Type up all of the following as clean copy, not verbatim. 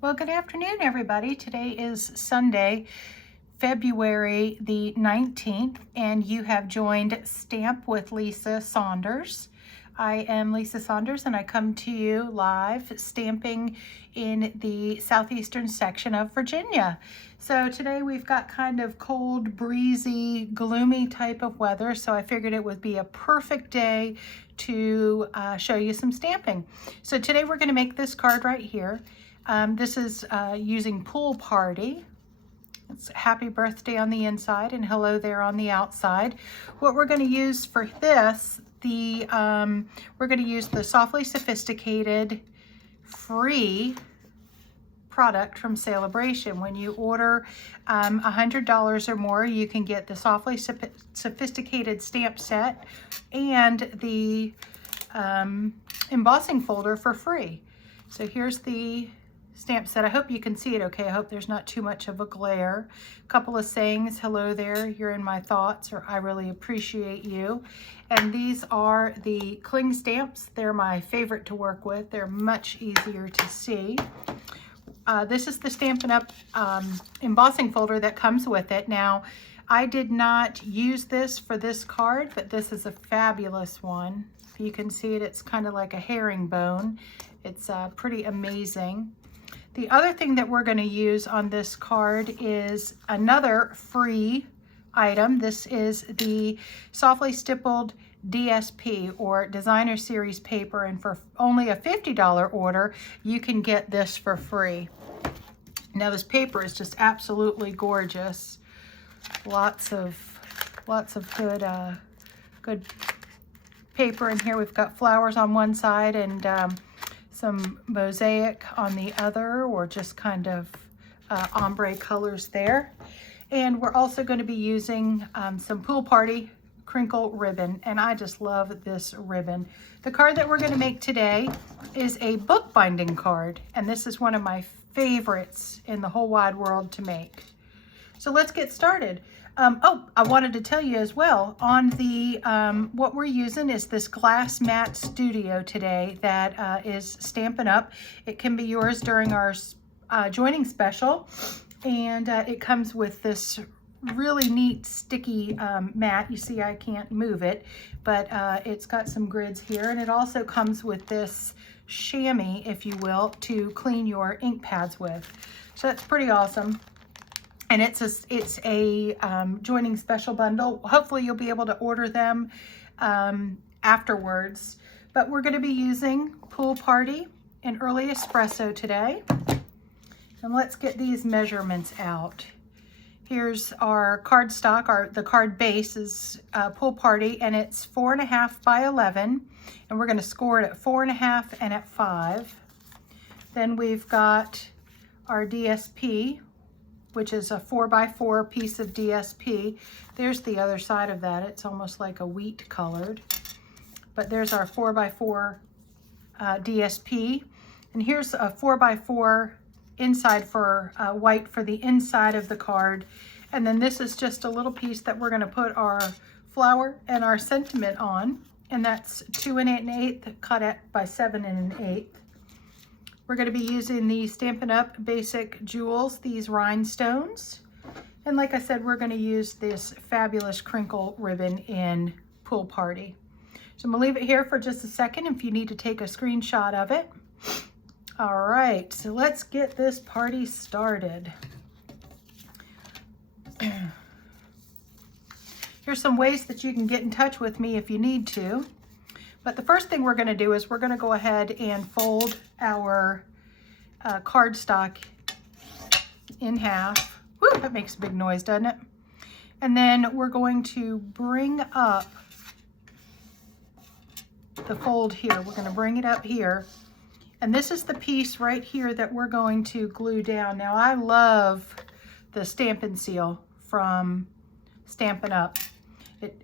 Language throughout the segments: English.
Well, good afternoon, everybody. Today is Sunday, February the 19th, and you have joined Stamp with Lisa Saunders. I am Lisa Saunders, and I come to you live stamping in the southeastern section of Virginia. So today we've got kind of cold, breezy, gloomy type of weather, so I figured it would be a perfect day to show you some stamping. So today we're going to make this card right here. This is using Pool Party. It's happy birthday on the inside and hello there on the outside. What we're going to use for this, we're going to use the Softly Sophisticated free product from Saleabration. When you order $100 or more, you can get the Softly Sophisticated stamp set and the embossing folder for free. So here's the stamp set. I hope you can see it okay. I hope there's not too much of a glare. A couple of sayings, hello there, you're in my thoughts, or I really appreciate you. And these are the cling stamps. They're my favorite to work with. They're much easier to see. This is the Stampin' Up! Embossing folder that comes with it. Now, I did not use this for this card, but this is a fabulous one. If you can see it, it's kind of like a herringbone. It's pretty amazing. The other thing that we're going to use on this card is another free item. This is the Softly Stippled DSP, or Designer Series paper, and for only a $50 order, you can get this for free. Now this paper is just absolutely gorgeous. Lots of good paper in here. We've got flowers on one side and some mosaic on the other, or just kind of ombre colors there. And we're also going to be using some Pool Party crinkle ribbon, and I just love this ribbon. The card that we're going to make today is a bookbinding card, and this is one of my favorites in the whole wide world to make. So let's get started. Oh, I wanted to tell you as well, on the, what we're using is this Glass Mat Studio today that is Stampin' Up! It can be yours during our joining special, and it comes with this really neat sticky mat. You see I can't move it, but it's got some grids here, and it also comes with this chamois, if you will, to clean your ink pads with. So that's pretty awesome. And it's a joining special bundle. Hopefully you'll be able to order them afterwards. But we're going to be using Pool Party and Early Espresso today. And let's get these measurements out. Here's our cardstock. The card base is Pool Party, and it's 4.5 by 11. And we're going to score it at 4.5 and at 5. Then we've got our DSP, which is a 4x4 piece of DSP. There's the other side of that. It's almost like a wheat colored. But there's our 4x4 DSP. And here's a 4x4 inside for white for the inside of the card. And then this is just a little piece that we're going to put our flower and our sentiment on. And that's 2 1/8 cut at by 7 1/8. We're going to be using the Stampin' Up! Basic Jewels, these rhinestones. And like I said, we're going to use this fabulous crinkle ribbon in Pool Party. So I'm going to leave it here for just a second if you need to take a screenshot of it. All right, so let's get this party started. Here's some ways that you can get in touch with me if you need to. But the first thing we're going to do is we're going to go ahead and fold our cardstock in half. Woo, that makes a big noise, doesn't it? And then we're going to bring up the fold here. We're going to bring it up here. And this is the piece right here that we're going to glue down. Now, I love the Stampin' Seal from Stampin' Up!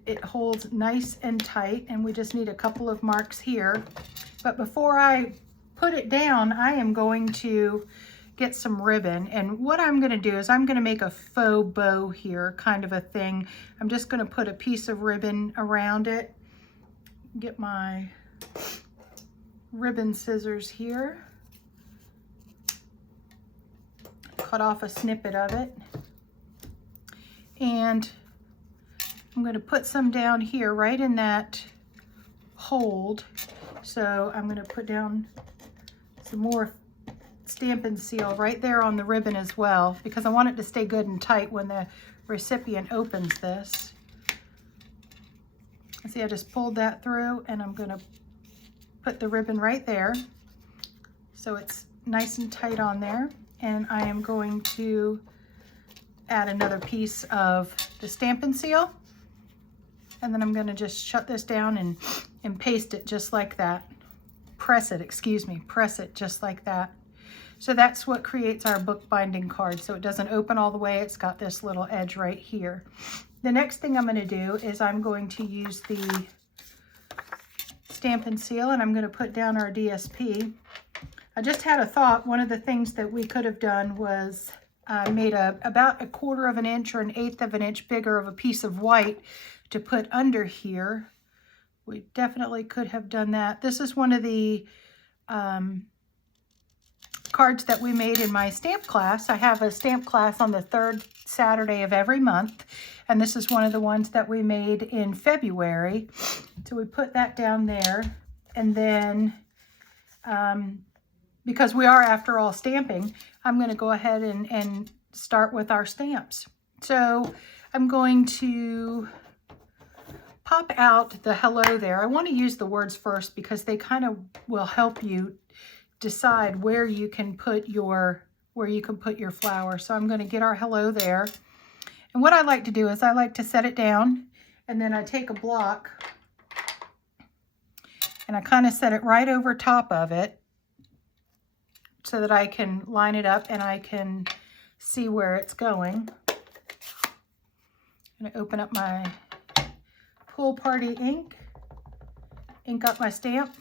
It holds nice and tight, and we just need a couple of marks here. But before I put it down, I am going to get some ribbon. And what I'm going to do is I'm going to make a faux bow here, kind of a thing. I'm just going to put a piece of ribbon around it. Get my ribbon scissors here. cut off a snippet of it. And I'm going to put some down here right in that hold. So I'm going to put down some more Stampin' Seal right there on the ribbon as well, because I want it to stay good and tight when the recipient opens this. See, I just pulled that through, and I'm going to put the ribbon right there so it's nice and tight on there. And I am going to add another piece of the Stampin' Seal, and then I'm going to just shut this down and paste it just like that. Press it just like that. So that's what creates our bookbinding card. So it doesn't open all the way. It's got this little edge right here. The next thing I'm going to do is I'm going to use the Stampin' Seal, and I'm going to put down our DSP. I just had a thought. One of the things that we could have done was made about 1/4 of an inch or 1/8 of an inch bigger of a piece of white to put under here. We definitely could have done that. This is one of the cards that we made in my stamp class. I have a stamp class on the 3rd Saturday of every month, and this is one of the ones that we made in February. So we put that down there, and then because we are, after all, stamping, I'm going to go ahead and start with our stamps. So I'm going to pop out the hello there. I want to use the words first because they kind of will help you decide where you can put your flower. So I'm going to get our hello there. And what I like to do is I like to set it down, and then I take a block and I kind of set it right over top of it so that I can line it up and I can see where it's going. I'm going to open up my Pool Party ink, ink up my stamp.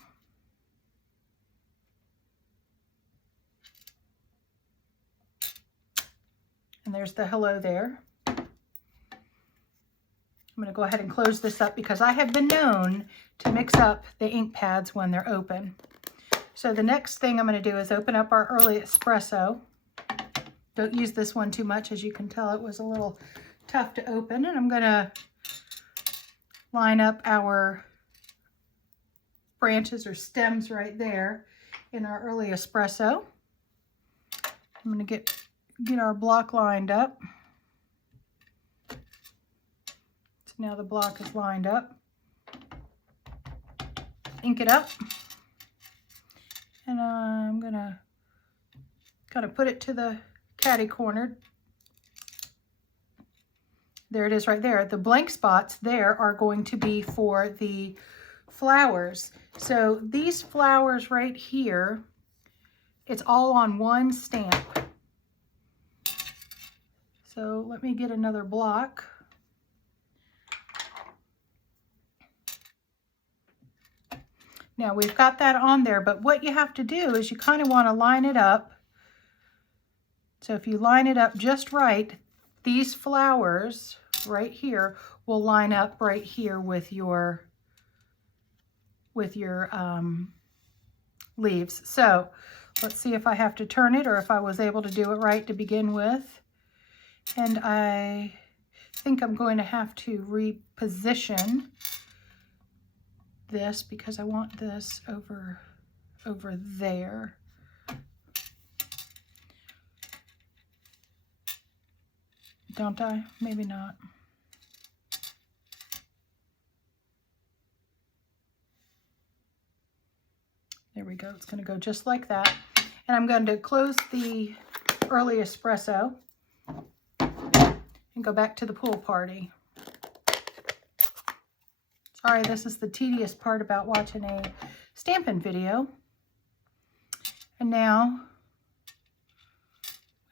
And there's the hello there. I'm going to go ahead and close this up because I have been known to mix up the ink pads when they're open. So the next thing I'm going to do is open up our early espresso. Don't use this one too much. As you can tell, it was a little tough to open. And I'm going to line up our branches or stems right there in our early espresso. I'm going to get our block lined up. So now the block is lined up. Ink it up. And I'm going to kind of put it to the catty corner. There it is right there. The blank spots there are going to be for the flowers. So these flowers right here, it's all on one stamp. So let me get another block. Now we've got that on there, but what you have to do is you kind of want to line it up. So if you line it up just right, these flowers right here will line up right here with your leaves. So let's see if I have to turn it or if I was able to do it right to begin with. And I think I'm going to have to reposition this because I want this over there. Don't I? Maybe not. There we go. It's going to go just like that. And I'm going to close the early espresso and go back to the Pool Party. Sorry, this is the tedious part about watching a Stampin' video. And now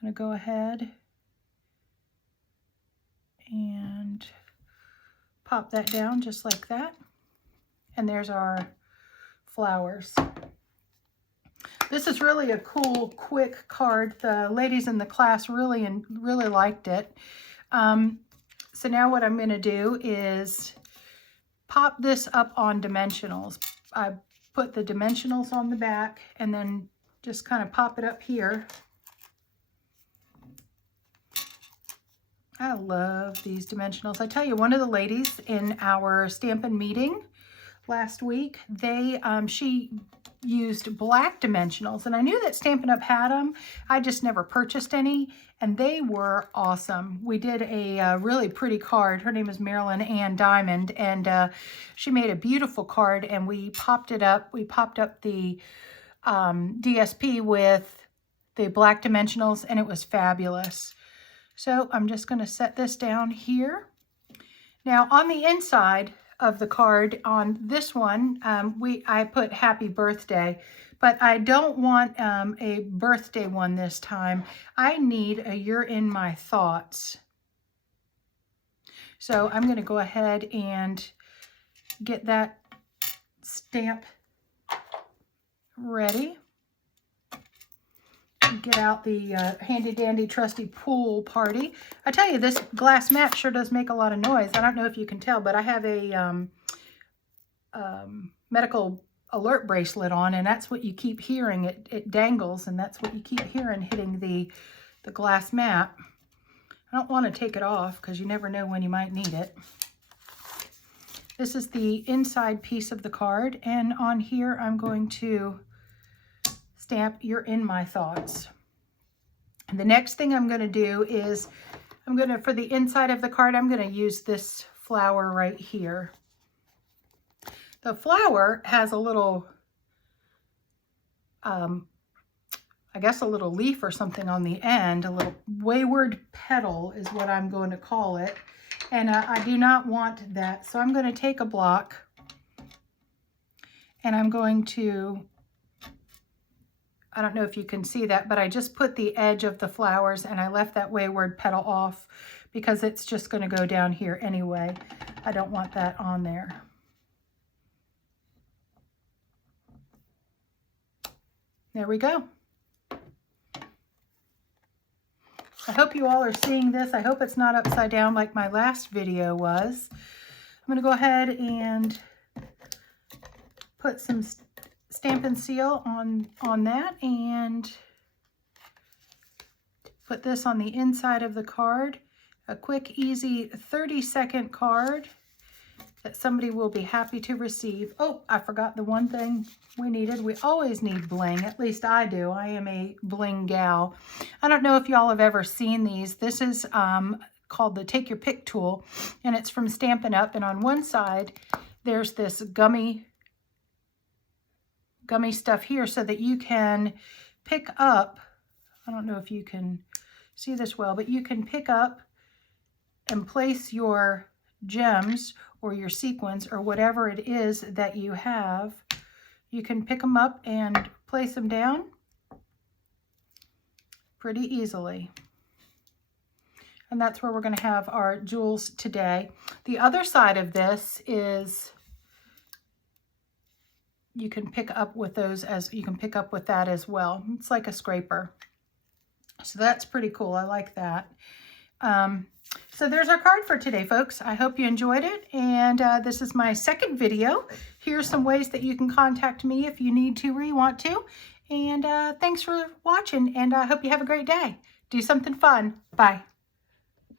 I'm going to go ahead and pop that down just like that. And there's our flowers. This is really a cool, quick card. The ladies in the class really liked it. So now what I'm going to do is pop this up on dimensionals. I put the dimensionals on the back and then just kind of pop it up here. I love these dimensionals. I tell you, one of the ladies in our Stampin' meeting last week, she used black dimensionals, and I knew that Stampin' Up! Had them. I just never purchased any, and they were awesome. We did a really pretty card. Her name is Marilyn Ann Diamond, and she made a beautiful card, and we popped it up. We popped up the DSP with the black dimensionals, and it was fabulous. So I'm just going to set this down here. Now on the inside of the card on this one, I put happy birthday, but I don't want a birthday one this time. I need a you're in my thoughts. So I'm going to go ahead and get that stamp ready. Get out the handy dandy trusty pool party. I tell you, this glass mat sure does make a lot of noise. I don't know if you can tell, but I have a medical alert bracelet on, and that's what you keep hearing. It dangles, and that's what you keep hearing hitting the glass mat. I don't want to take it off because you never know when you might need it. This is the inside piece of the card, and on here I'm going to stamp you're in my thoughts. And the next thing I'm going to do is for the inside of the card, I'm going to use this flower right here. The flower has a little, I guess a little leaf or something on the end, a little wayward petal is what I'm going to call it. And I do not want that. So I'm going to take a block and I'm going to, I don't know if you can see that, but I just put the edge of the flowers and I left that wayward petal off because it's just going to go down here anyway. I don't want that on there. There we go. I hope you all are seeing this. I hope it's not upside down like my last video was. I'm going to go ahead and put some Stampin' Seal on that and put this on the inside of the card. A quick, easy 30-second card that somebody will be happy to receive. Oh, I forgot the one thing we needed. We always need bling, at least I do. I am a bling gal. I don't know if y'all have ever seen these. This is called the Take Your Pick tool, and it's from Stampin' Up! And on one side, there's this gummy stuff here so that you can pick up, I don't know if you can see this well, but you can pick up and place your gems or your sequins or whatever it is that you have. You can pick them up and place them down pretty easily. And that's where we're going to have our jewels today. The other side of this is you can pick up with those with that as well. It's like a scraper. So that's pretty cool. I like that. So there's our card for today, folks. I hope you enjoyed it. And this is my second video. Here's some ways that you can contact me if you need to or you want to. And thanks for watching. And I hope you have a great day. Do something fun. Bye.